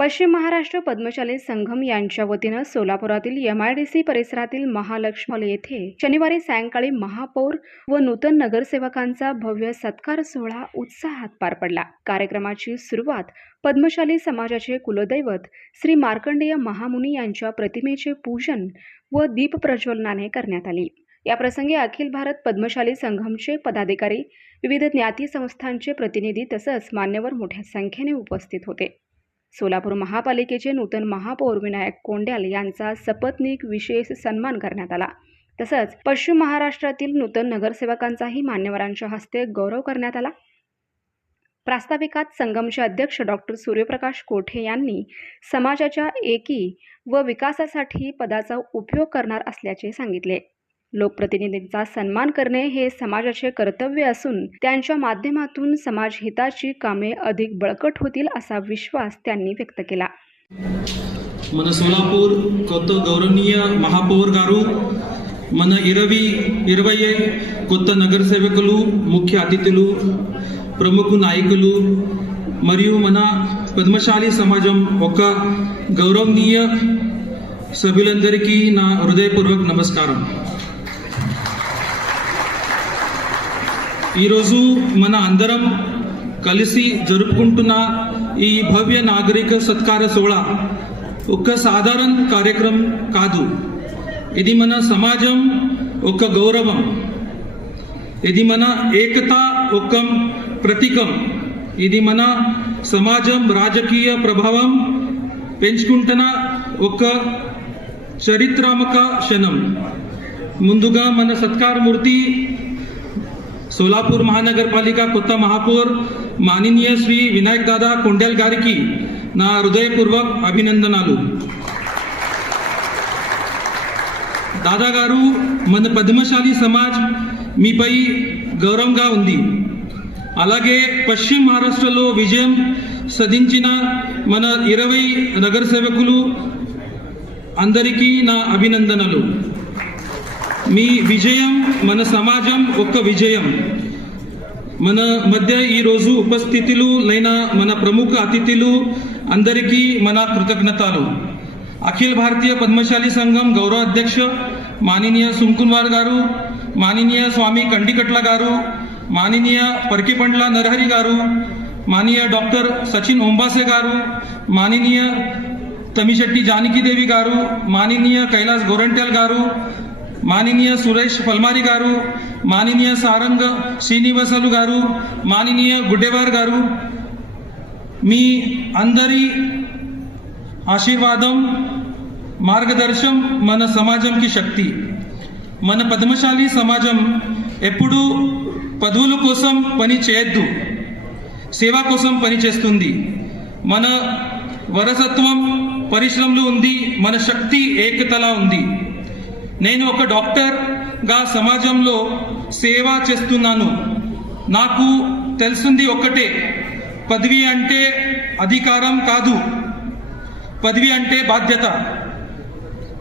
पश्चिम महाराष्ट्र पद्मशाली संघम यांच्या वतीनं सोलापुरातील MIDC परिसरातील महालक्ष्मी हॉल येथे शनिवारी सायंकाळी महापौर व नूतन नगरसेवकांचा भव्य सत्कार सोहळा उत्साहात पार पडला। कार्यक्रमाची सुरुवात पद्मशाली समाजाचे कुलदैवत श्री मार्कंडेय महामुनी यांच्या प्रतिमेचे पूजन व दीप प्रज्वलनाने करण्यात आली। या प्रसंगी अखिल भारत पद्मशाली संघमचे पदाधिकारी, विविध ज्ञाती संस्थांचे प्रतिनिधी तसंच मान्यवर मोठ्या संख्येने उपस्थित होते। सोलापूर महापालिकेचे नूतन महापौर विनायक कोंड्याल यांचा सपत्नीक विशेष सन्मान करण्यात आला। तसंच पश्चिम महाराष्ट्रातील नूतन नगरसेवकांचाही मान्यवरांच्या हस्ते गौरव करण्यात आला। प्रास्ताविकात संगमचे अध्यक्ष डॉक्टर सूर्यप्रकाश कोठे यांनी समाजाच्या एकी व विकासासाठी पदाचा उपयोग करणार असल्याचे सांगितले। लोकप्रतिनिधींचा सन्मान करणे हे समाजाचे कर्तव्य असून त्यांच्या माध्यमातून समाज हिताची कामे अधिक बळकट होतील असा विश्वास त्यांनी व्यक्त केला। मन सोलापूर कोत्त गौरवनीय महापौर गारू मन 20 కొత్త నగరసేవకులు ముఖ్య అతిథులు ప్రముఖ నాయకులు మరియు మన పద్మశాలి సమాజం ఒక గౌరవనీయ సభ్యులందరికీ నా హృదయపూర్వక నమస్కారం। ఈరోజు మన అందరం కలిసి జరుపుకుంటున్న ఈ భవ్య నాగరిక సత్కార సోహళా ఒక సాధారణ కార్యక్రమం కాదు। ఇది మన సమాజం ఒక గౌరవం, ఇది మన ఏకత ఒక ప్రతీకం, ఇది మన సమాజం రాజకీయ ప్రభావం పెంచుకుంటున్న ఒక చరిత్రాత్మక క్షణం। ముందుగా మన సత్కారమూర్తి सोलापूर महानगरपालिका కొత్త महापौर माननीय श्री विनायक दादा कोंड्याल गारिकी ना हृदयपूर्वक अभिनंदनालु। दादा गारू मन पद्मशाली समाज మీపై గౌరవంగా ఉంది। అలాగే పశ్చిమ మహారాష్ట్రలో విజయం సాధించిన మన 20 నగరసేవకులు అందరికీ నా అభినందనలు। మీ విజయం మన సమాజం ఒక విజయం। మన మధ్య ఈ రోజు ఉపస్థితులు లైన మన ప్రముఖ అతిథులు అందరికీ మన కృతజ్ఞతలు। అఖిల భారతీయ పద్మశాలి సంఘం గౌరవ అధ్యక్ష మాననీయ సుంకున్వార్ గారు, మాననీయ స్వామి కండికట్ల గారు, మాననీయ పర్కిపండ్ల నరహరి గారు, మాననీయ డాక్టర్ సచిన్ ఓంబాసే గారు, మాననీయ తమిశెట్టి జానకీదేవి గారు, మాననీయ కైలాస్ గోరంట్యాల్ గారు, माननीय सुरेश फलमारी गारू, माननीय सारंग श्रीनिवासलु गारू, माननीय गुड्डेवार गारू, मी अंदरी आशीर्वादम మార్గదర్శం మన సమాజంకి శక్తి। మన పద్మశాలి సమాజం ఎప్పుడు పదవుల కోసం పని చేయొద్దు, సేవ కోసం పని చేస్తుంది। మన వారసత్వం పరిశ్రమలో ఉంది, మన శక్తి ఏకతలా ఉంది। నేను ఒక డాక్టర్గా సమాజంలో సేవ చేస్తున్నాను। నాకు తెలుసుంది ఒకటే, పదవి అంటే అధికారం కాదు, పదవి అంటే బాధ్యత।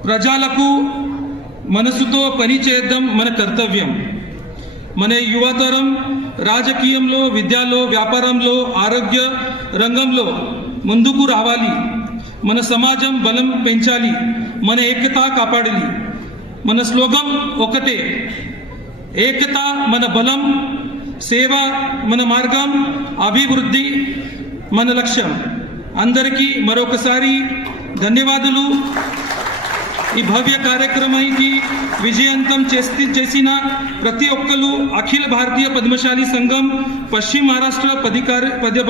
ప్రజలకు మనసుతో పని చేయడం మన కర్తవ్యం। మన యువతరం రాజకీయంలో, విద్యలో, వ్యాపారంలో, ఆరోగ్య రంగంలో ముందుకు రావాలి। మన సమాజం బలం పెంచాలి, మన ఏకత కాపాడాలి। మన స్లోగన్ ఒకటే, ఏకత మన బలం, సేవ మన మార్గం, అభివృద్ధి మన లక్ష్యం। అందరికీ మరొకసారి ధన్యవాదాలు। ఈ భవ్య కార్యక్రమానికి విజయవంతం చేసిన ప్రతి ఒక్కరు అఖిల భారతీయ పద్మశాలి సంఘం పశ్చిమ మహారాష్ట్ర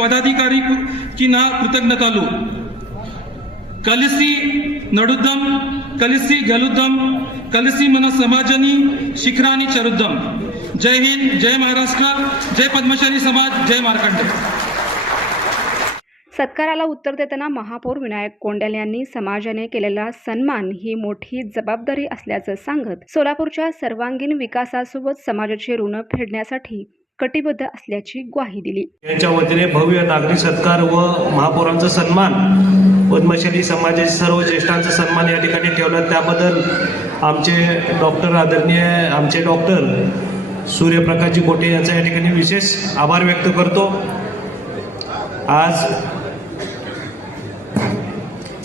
పదాధికారికి నా కృతజ్ఞతలు। కలిసి నడుద్దాం, కలిసి గెలుద్దాం, కలిసి మన సమాజాన్ని శిఖరాన్ని చేరుద్దాం। జై హింద్, జై महाराष्ट्र, जय पद्मशाली समाज, जय मार्कंडे। सत्काराला उत्तर देताना महापौर विनायक कोंड्याल यांनी समाजाने केलेला सन्मान ही मोठी जबाबदारी असल्याचं सांगत सोलापूरच्या सर्वांगीण विकासासोबत समाजाचे ऋण फेडण्यासाठी कटिबद्ध असल्याची ग्वाही दिली। यांच्या वतीने भव्य नागरिक सत्कार व महापौरांचा सन्मान, पद्मशाली समाजाचे सर्व ज्येष्ठांचा सन्मान या ठिकाणी ठेवला, त्याबद्दल आमचे डॉक्टर आदरणीय आमचे डॉक्टर सूर्यप्रकाशजी कोठे यांचा या ठिकाणी विशेष आभार व्यक्त करतो। आज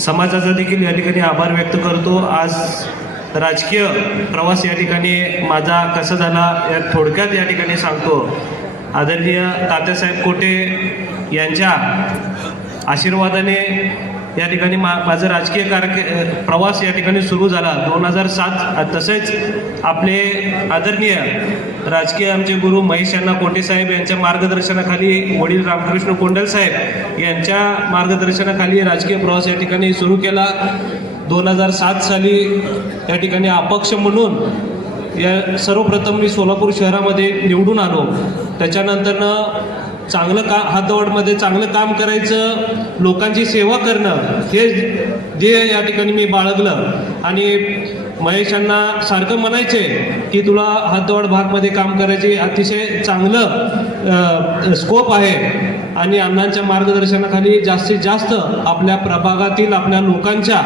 समाजाचा देखील या ठिकाणी आभार व्यक्त करतो. आज राजकीय प्रवास या ठिकाणी माझा कसा झाला या थोडक्यात या ठिकाणी सांगतो. आदरणीय तात्यासाहेब कोटे यांच्या आशीर्वादाने या ठिकाणी माझं राजकीय प्रवास या ठिकाणी सुरू झाला 2007. तसेच आपले आदरणीय राजकीय आमचे गुरु महेश कोटे साहेब यांच्या मार्गदर्शनाखाली वडील रामकृष्ण कोंडल साहेब यांच्या मार्गदर्शनाखाली राजकीय प्रवास या ठिकाणी सुरू केला. 2007 साली या ठिकाणी अपक्ष म्हणून सर्वप्रथम मी सोलापूर शहरामध्ये निवडून आलो. त्याच्यानंतरनं चांगलं हातदवडमध्ये चांगलं काम करायचं, लोकांची सेवा करणं हे जे या ठिकाणी मी बाळगलं. आणि महेशांना सारखं म्हणायचे की तुला हातदवड भागमध्ये काम करायचे अतिशय चांगलं स्कोप आहे आणि अण्णांच्या मार्गदर्शनाखाली जास्तीत जास्त आपल्या प्रभागातील आपल्या लोकांच्या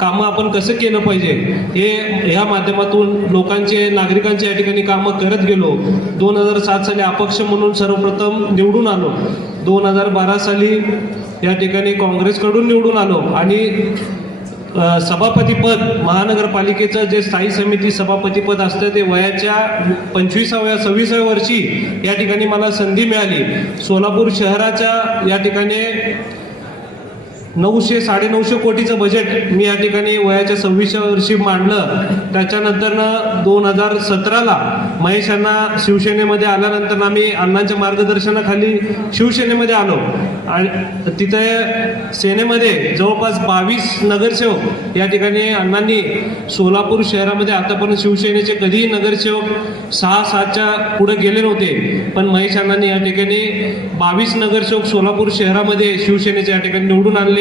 कामं आपण कसं केलं पाहिजे हे ह्या माध्यमातून नागरिकांच्या या ठिकाणी कामं करत गेलो. 2007 साली अपक्ष म्हणून सर्वप्रथम निवडून आलो. 2012 साली या ठिकाणी काँग्रेसकडून निवडून आलो आणि सभापतीपद महानगरपालिकेचं जे स्थायी समिती सभापतीपद असतं ते वयाच्या 25व्या-26व्या वर्षी या ठिकाणी मला संधी मिळाली. सोलापूर शहराच्या या ठिकाणी 900-950 कोटीचं बजेट मी या ठिकाणी वयाच्या 26व्या वर्षी मांडलं. त्याच्यानंतरनं 2017ला महेशांना शिवसेनेमध्ये आल्यानंतर आम्ही अण्णांच्या मार्गदर्शनाखाली शिवसेनेमध्ये आलो आणि तिथे सेनेमध्ये जवळपास 22 नगरसेवक या ठिकाणी अण्णांनी सोलापूर शहरामध्ये आतापर्यंत शिवसेनेचे कधीही नगरसेवक 6-7च्या पुढे गेले नव्हते. पण महेश अण्णांनी या ठिकाणी 22 नगरसेवक सोलापूर शहरामध्ये शिवसेनेचे या ठिकाणी निवडून आणले.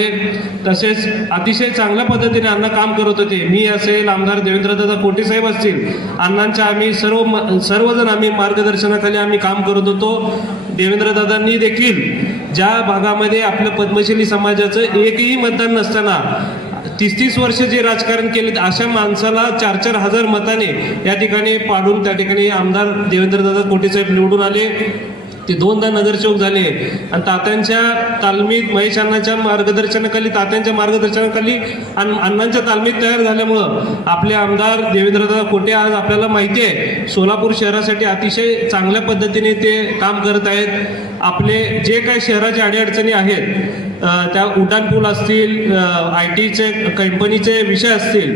तसेच अतिशय चांगल्या पद्धतीने अण्णा काम करत होते. मी असेल, आमदार देवेंद्रदादा कोटे साहेब असतील, अण्णांच्या आम्ही सर्वजण आम्ही मार्गदर्शनाखाली आम्ही काम करत होतो. देवेंद्रदादांनी देखील ज्या भागामध्ये आपल्या पद्मशाली समाजाचं एकही मतदान नसताना 30 वर्ष जे राजकारण केले अशा माणसाला 4-4 हजार मताने या ठिकाणी पाडून त्या ठिकाणी आमदार देवेंद्रदादा कोटे साहेब निवडून आले. ते 2दा नगरसेवक झाले आणि तात्यांच्या तालमीत महेश अण्णांच्या मार्गदर्शनाखाली अण्णांच्या तालमीत तयार झाल्यामुळं आपले आमदार देवेंद्रदादा कोटे आज आपल्याला माहिती आहे सोलापूर शहरासाठी अतिशय चांगल्या पद्धतीने ते काम करत आहेत. आपले जे काही शहराच्या अडीअडचणी आहेत त्या उड्डाणपूल असतील, IT कंपनीचे विषय असतील,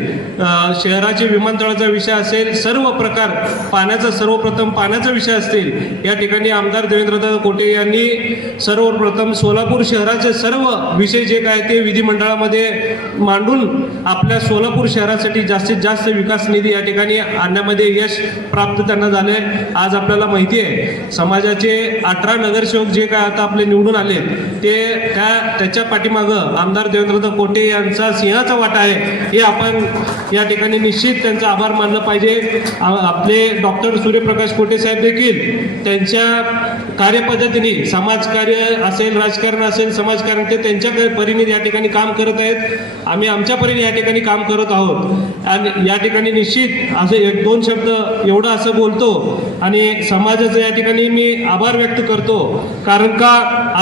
शहराचे विमानतळाचा विषय असेल, सर्व प्रकार सर्वप्रथम पाण्याचा विषय असतील, या ठिकाणी आमदार देवेंद्रदादा कोटे यांनी सर्वप्रथम सोलापूर शहराचे सर्व विषय जे काय ते विधिमंडळामध्ये मांडून आपल्या सोलापूर शहरासाठी जास्तीत जास्त विकास निधी या ठिकाणी आणण्यामध्ये यश प्राप्त त्यांना झाले. आज आपल्याला माहिती आहे समाजाचे 18 नगरसेवक जे काय आता आपले निवडून आले ते त्याच्या पाठीमागं आमदार देवेंद्रदादा कोटे यांचा सिंहाचा वाटा आहे हे आपण या ठिकाणी निश्चित त्यांचा आभार मानलं पाहिजे. आपले डॉक्टर सूर्यप्रकाश कोटे साहेब देखील त्यांच्या कार्यपद्धतीने समाजकार्य असेल, राजकारण असेल, समाजकारण ते त्यांच्या परीने या ठिकाणी काम करत आहेत. आम्ही आमच्या परीने या ठिकाणी काम करत आहोत आणि या ठिकाणी निश्चित असे 1-2 शब्द एवढं असं बोलतो आणि समाजाचं या ठिकाणी मी आभार व्यक्त करतो. कारण का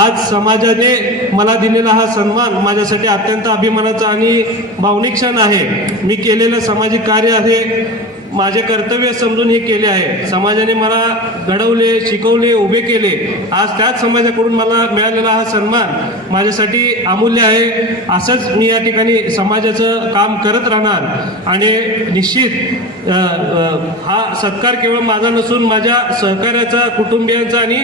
आज समाजाने मला दिलेला हा सन्मान माझ्यासाठी अत्यंत अभिमानाचा आणि भावनिक क्षण आहे. मी केलेलं सामाजिक कार्य आहे, माझे कर्तव्य समजून हे केले आहे. समाजाने मला घडवले, शिकवले, उभे केले. आज त्याच समाजाकडून मला मिळालेला हा सन्मान माझ्यासाठी अमूल्य आहे. असंच मी या ठिकाणी समाजाचं काम करत राहणार आणि निश्चित हा सत्कार केवळ माझा नसून माझ्या सहकार्याचा, कुटुंबियांचा आणि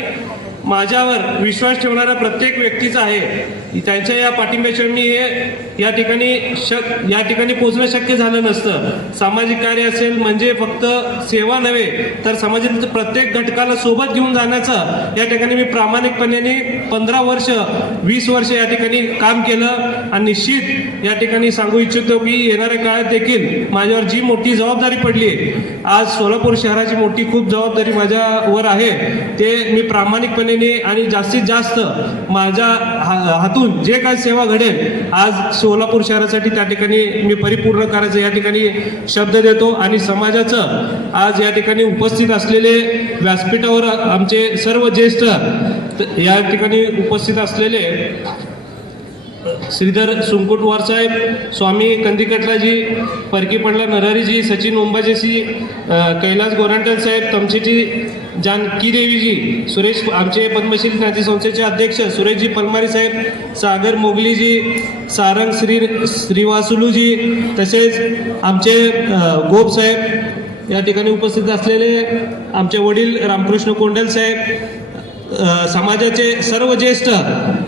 माझ्यावर विश्वास ठेवणाऱ्या प्रत्येक व्यक्तीचा आहे. त्यांच्या या पाठिंब्याशिवाय मी हे या ठिकाणी पोहोचणं शक्य झालं नसतं. सामाजिक कार्य असेल म्हणजे फक्त सेवा नव्हे तर समाजातील प्रत्येक घटकाला सोबत घेऊन जाण्याचं या ठिकाणी मी प्रामाणिकपणे 15 वर्ष 20 वर्ष या ठिकाणी काम केलं आणि निश्चित या ठिकाणी सांगू इच्छितो की येणाऱ्या काळात देखील माझ्यावर जी मोठी जबाबदारी पडली आहे, आज सोलापूर शहराची मोठी खूप जबाबदारी माझ्यावर आहे, ते मी प्रामाणिकपणे आणि जास्तीत जास्त माझ्या हातून जे काही सेवा घडेल आज सोलापूर शहरासाठी त्या ठिकाणी मी परिपूर्ण करायचं या ठिकाणी शब्द देतो. आणि समाजाचं आज या ठिकाणी उपस्थित असलेले व्यासपीठावर आमचे सर्व ज्येष्ठ या ठिकाणी उपस्थित असलेले श्रीधर सुंकुटवार साहेब, स्वामी कंदिकटलाजी, परकी पंडला नरहरीजी, सचिन ओंबाजेसी, कैलास गोरांटल साहेब, तमशेटी जानकी देवीजी, सुरेश आमचे पद्मश्री क्रांती संस्थेचे अध्यक्ष सुरेशजी पलमारी साहेब, सागर मोगलीजी, सारंग श्रीवासुलूजी, तसेच आमचे गोप साहेब, या ठिकाणी उपस्थित असलेले आमचे वडील रामकृष्ण कोंडल साहेब, समाजाचे सर्व ज्येष्ठ,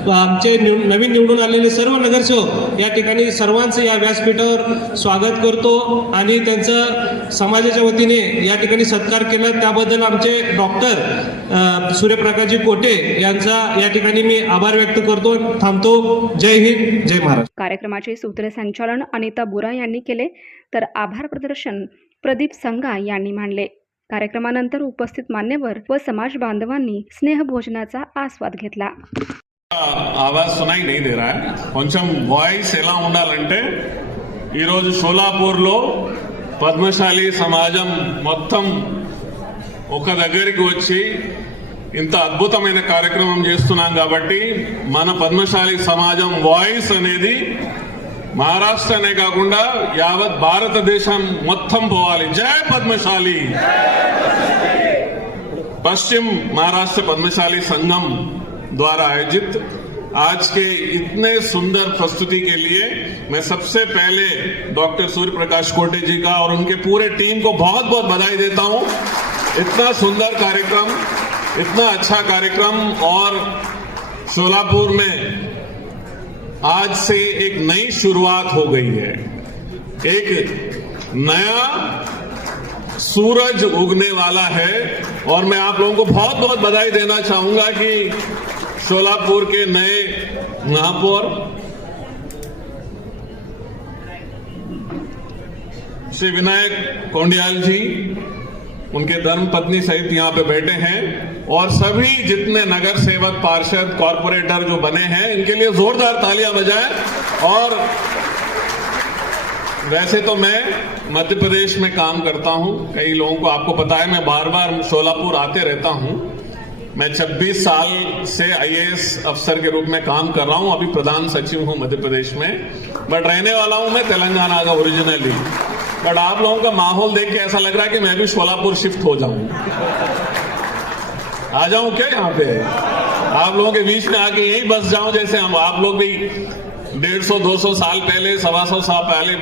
आमचे नवीन निवडून आलेले सर्व नगरसेवक, या ठिकाणी सर्वांचं या व्यासपीठावर स्वागत करतो आणि त्यांचं समाजाच्या वतीने या ठिकाणी सत्कार केला त्याबद्दल आमचे डॉक्टर सूर्यप्रकाशजी कोटे यांचा या ठिकाणी मी आभार व्यक्त करतो. थांबतो. जय हिंद, जय महाराष्ट्र. कार्यक्रमाचे सूत्रसंचालन अनिता बुरा यांनी केले तर आभार प्रदर्शन प्रदीप संगा यांनी मांडले. कार्यक्रमानंतर उपस्थित मान्यवर व समाज बांधवांनी स्नेहभोजनाचा आस्वाद घेतला. आवाज सुनाई नहीं दे रहा है కొంచెం వాయిస్ ఎలా ఉండాలంటే ఈరోజు షోలాపూర్లో పద్మశాలి సమాజం మొత్తం ఒక దగ్గరికి వచ్చి ఇంత అద్భుతమైన కార్యక్రమం చేస్తున్నాం కాబట్టి మన పద్మశాలి సమాజం వాయిస్ అనేది మహారాష్ట్రనే కాకుండా యావత్ భారతదేశం మొత్తం పోవాలి. జై పద్మశాలి. पश्चिम महाराष्ट्र पद्मशाली संगम द्वारा आयोजित आज के इतने सुंदर प्रस्तुति के लिए मैं सबसे पहले डॉक्टर सूर्य प्रकाश कोटे जी का और उनके पूरे टीम को बहुत बहुत बधाई देता हूं. इतना सुंदर कार्यक्रम, इतना अच्छा कार्यक्रम, और शोलापुर में आज से एक नई शुरुआत हो गई है. एक नया सूरज उगने वाला है और मैं आप लोगों को बहुत बहुत बधाई देना चाहूंगा कि शोलापुर के नए महापौर श्री विनायक कोंडियाल जी, उनके धर्मपत्नी सहित यहाँ पे बैठे हैं, और सभी जितने नगर सेवक, पार्षद, कॉरपोरेटर जो बने हैं, इनके लिए जोरदार तालियां बजाएं. और वैसे तो मैं मध्य प्रदेश में काम करता हूं, कई लोगों को आपको पता है मैं बार बार शोलापुर आते रहता हूं. मैं 26 साल से IAS अफसर के रूप में काम कर रहा हूं. अभी प्रधान सचिव हूं मध्य प्रदेश में, बट रहने वाला हूं मैं तेलंगाना का ओरिजिनली. बट आप लोगों का माहौल देख के ऐसा लग रहा है कि मैं भी शोलापुर शिफ्ट हो जाऊं. आ जाऊं क्या यहाँ पे? आप लोगों के बीच में आके यही बस जाऊं, जैसे हम आप लोग भी 150-200 साल पहले, 125 साल पहले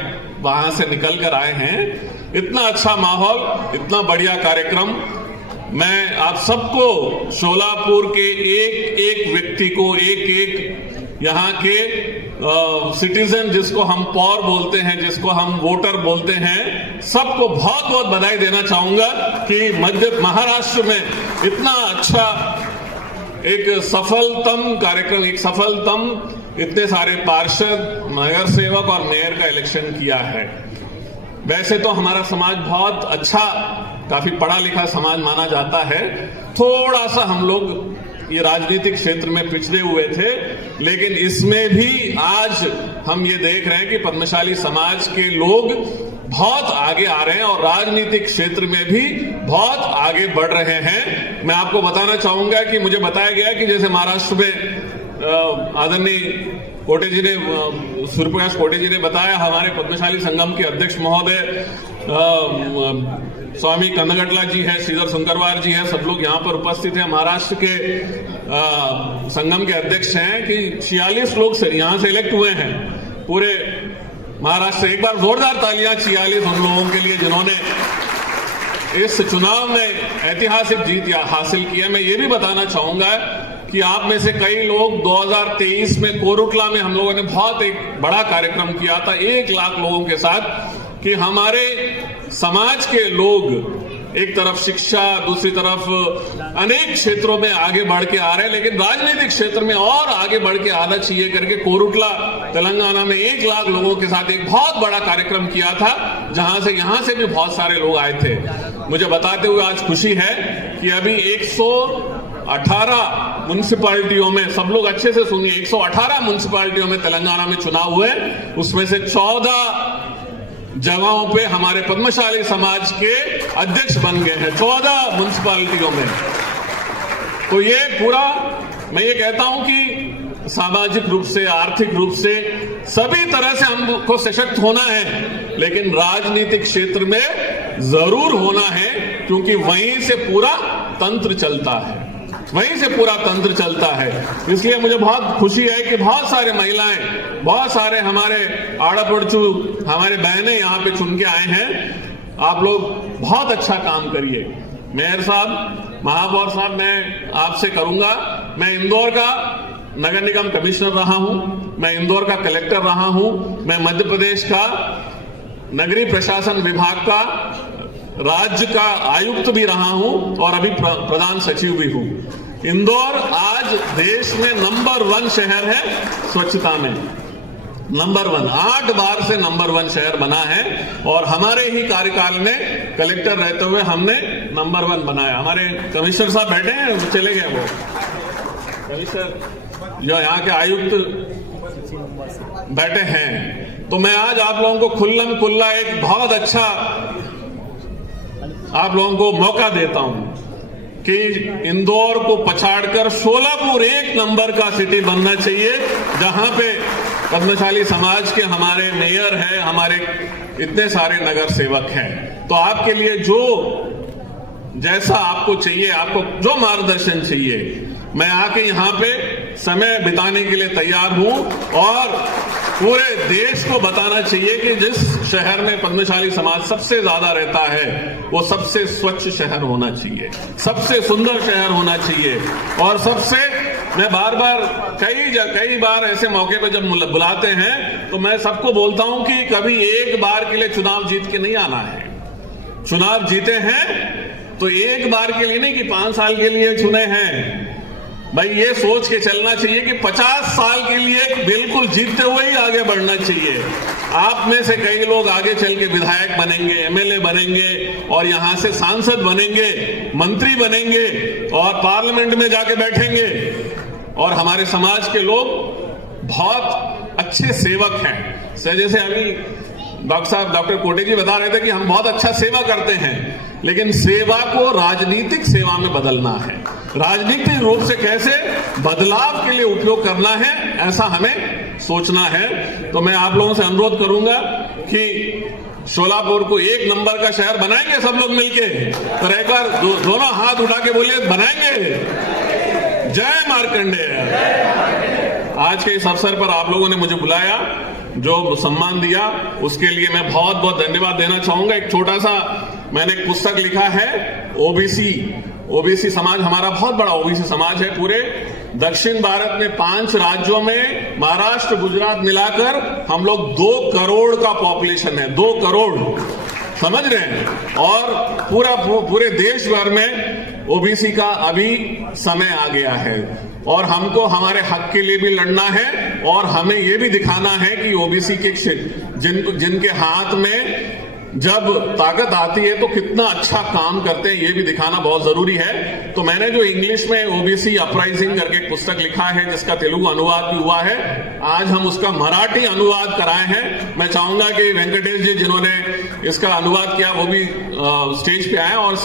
वहां से निकल कर आए हैं. इतना अच्छा माहौल, इतना बढ़िया कार्यक्रम. मैं आप सबको, शोलापुर के एक एक व्यक्ति को, एक एक यहाँ के सिटीजन, जिसको हम पौर बोलते हैं, जिसको हम वोटर बोलते हैं, सबको बहुत बहुत बधाई देना चाहूंगा कि मध्य महाराष्ट्र में इतना अच्छा एक सफलतम कार्यक्रम, एक सफलतम इतने सारे पार्षद, नगर सेवक और मेयर का इलेक्शन किया है. वैसे तो हमारा समाज बहुत अच्छा, काफी पढ़ा लिखा समाज माना जाता है. थोड़ा सा हम लोग ये राजनीतिक क्षेत्र में पिछड़े हुए थे, लेकिन इसमें भी आज हम ये देख रहे हैं कि पद्मशाली समाज के लोग बहुत आगे आ रहे हैं और राजनीतिक क्षेत्र में भी बहुत आगे बढ़ रहे हैं. मैं आपको बताना चाहूंगा कि मुझे बताया गया कि जैसे महाराष्ट्र में आदरणीय कोटे जी ने, सूर्यप्रकाश कोटे जी ने बताया, हमारे पद्मशाली संगम के अध्यक्ष महोदय स्वामी कंदगटला जी है, श्रीधर सुंकरवार जी है, सब लोग यहाँ पर उपस्थित हैं. महाराष्ट्र के संगम के अध्यक्ष हैं कि 46 लोग यहाँ से इलेक्ट हुए हैं पूरे महाराष्ट्र. एक बार जोरदार तालियां 46 उन लोगों के लिए जिन्होंने इस चुनाव में ऐतिहासिक जीत हासिल की है. मैं ये भी बताना चाहूंगा कि आप में से कई लोग 2023 में कोरुटला में हम लोगों ने बहुत एक बड़ा कार्यक्रम किया था 1 लाख लोगों के साथ, कि हमारे समाज के लोग एक तरफ शिक्षा, दूसरी तरफ अनेक क्षेत्रों में आगे बढ़ के आ रहे हैं, लेकिन राजनीतिक क्षेत्र में और आगे बढ़ के आना चाहिए करके कोरुटला तेलंगाना में 1 लाख लोगों के साथ एक बहुत बड़ा कार्यक्रम किया था, जहां से यहां से भी बहुत सारे लोग आए थे. मुझे बताते हुए आज खुशी है कि अभी 118 म्युनिसिपालिटियों में, सब लोग अच्छे से सुनिए, 118 म्युनिसिपालिटियों में तेलंगाना में चुनाव हुए. उसमें से 14 जगहों पे हमारे पद्मशाली समाज के अध्यक्ष बन गए हैं, 14 म्युनिसिपालिटियों में. तो ये पूरा, मैं ये कहता हूं कि सामाजिक रूप से, आर्थिक रूप से, सभी तरह से हमको सशक्त होना है, लेकिन राजनीतिक क्षेत्र में जरूर होना है, क्योंकि वहीं से पूरा तंत्र चलता है, वहीं से पूरा तंत्र चलता है। इसलिए मुझे बहुत खुशी है कि बहुत सारे महिलाएं, बहुत सारे हमारे आड़ापड़चू, हमारे बहनें यहाँ पे चुन के आए हैं। आप लोग बहुत अच्छा काम करिए। मेयर साहब, महापौर साहब, मैं आपसे करूंगा, मैं इंदौर का नगर निगम कमिश्नर रहा हूं, मैं इंदौर का कलेक्टर रहा हूं, मैं मध्य प्रदेश का नगरीय प्रशासन विभाग का राज्य का आयुक्त भी रहा हूं और अभी प्रधान सचिव भी हूं। इंदौर आज देश में नंबर 1 शहर है स्वच्छता में, नंबर 1, 8 बार से नंबर 1 शहर बना है, और हमारे ही कार्यकाल में कलेक्टर रहते हुए हमने नंबर 1 बनाया। हमारे कमिश्नर साहब बैठे हैं, चले गए वो कमिश्नर जो यहाँ के आयुक्त बैठे हैं। तो मैं आज आप लोगों को खुल्लम खुल्ला एक बहुत अच्छा आप लोगों को मौका देता हूं कि इंदौर को पछाड़कर शोलापुर 1 नंबर का सिटी बनना चाहिए, जहां पे पद्मशाली समाज के हमारे मेयर हैं, हमारे इतने सारे नगर सेवक हैं। तो आपके लिए जो जैसा आपको चाहिए, आपको जो मार्गदर्शन चाहिए, मैं आके यहाँ पे समय बिताने के लिए तैयार हूं, और पूरे देश को बताना चाहिए कि जिस शहर में पद्मशाली समाज सबसे ज्यादा रहता है, वो सबसे स्वच्छ शहर होना चाहिए, सबसे सुंदर शहर होना चाहिए। और सबसे, मैं बार बार कई बार ऐसे मौके पे जब बुलाते हैं तो मैं सबको बोलता हूं कि कभी एक बार के लिए चुनाव जीत के नहीं आना है। चुनाव जीते हैं तो एक बार के लिए नहीं कि 5 साल के लिए चुने हैं। भाई ये सोच के चलना चाहिए कि 50 साल के लिए बिल्कुल जीतते हुए ही आगे बढ़ना चाहिए। आप में से कई लोग आगे चल के विधायक बनेंगे, एमएलए बनेंगे, और यहां से सांसद बनेंगे, मंत्री बनेंगे, और पार्लियामेंट में जाके बैठेंगे। और हमारे समाज के लोग बहुत अच्छे सेवक हैं। जैसे अभी डॉक्टर कोटे जी बता रहे थे कि हम बहुत अच्छा सेवा करते हैं, लेकिन सेवा को राजनीतिक सेवा में बदलना है, राजनीतिक रूप से कैसे बदलाव के लिए उपयोग करना है, ऐसा हमें सोचना है। तो मैं आप लोगों से अनुरोध करूंगा कि शोलापुर को 1 नंबर का शहर बनाएंगे सब लोग मिलके। तो एक बार दोनों हाथ उठा के बोलिए, बनाएंगे। जय मार्कंडेय। आज के इस अवसर पर आप लोगों ने मुझे बुलाया, जो सम्मान दिया, उसके लिए मैं बहुत बहुत धन्यवाद देना चाहूंगा। एक छोटा सा मैंने एक पुस्तक लिखा है, ओबीसी समाज, हमारा बहुत बड़ा ओबीसी समाज है। पूरे दक्षिण भारत में 5 राज्यों में, महाराष्ट्र, गुजरात मिलाकर हम लोग 2 करोड़ का पॉपुलेशन है, 2 करोड़, समझ रहे हैं। और पूरे देश भर में ओबीसी का अभी समय आ गया है, और हमको हमारे हक के लिए भी लड़ना है, और हमें ये भी दिखाना है कि ओबीसी के जिनके हाथ में जब ताकत आती है तो कितना अच्छा काम करते हैं, ये भी दिखाना बहुत जरूरी है। तो मैंने जो इंग्लिश में ओबीसी अपराइजिंग करके एक पुस्तक लिखा है, जिसका तेलुगु अनुवाद भी हुआ है, आज हम उसका मराठी अनुवाद कराए हैं। मैं चाहूंगा कि वेंकटेश जी, जिन्होंने इसका अनुवाद किया, वो भी स्टेज पे आए और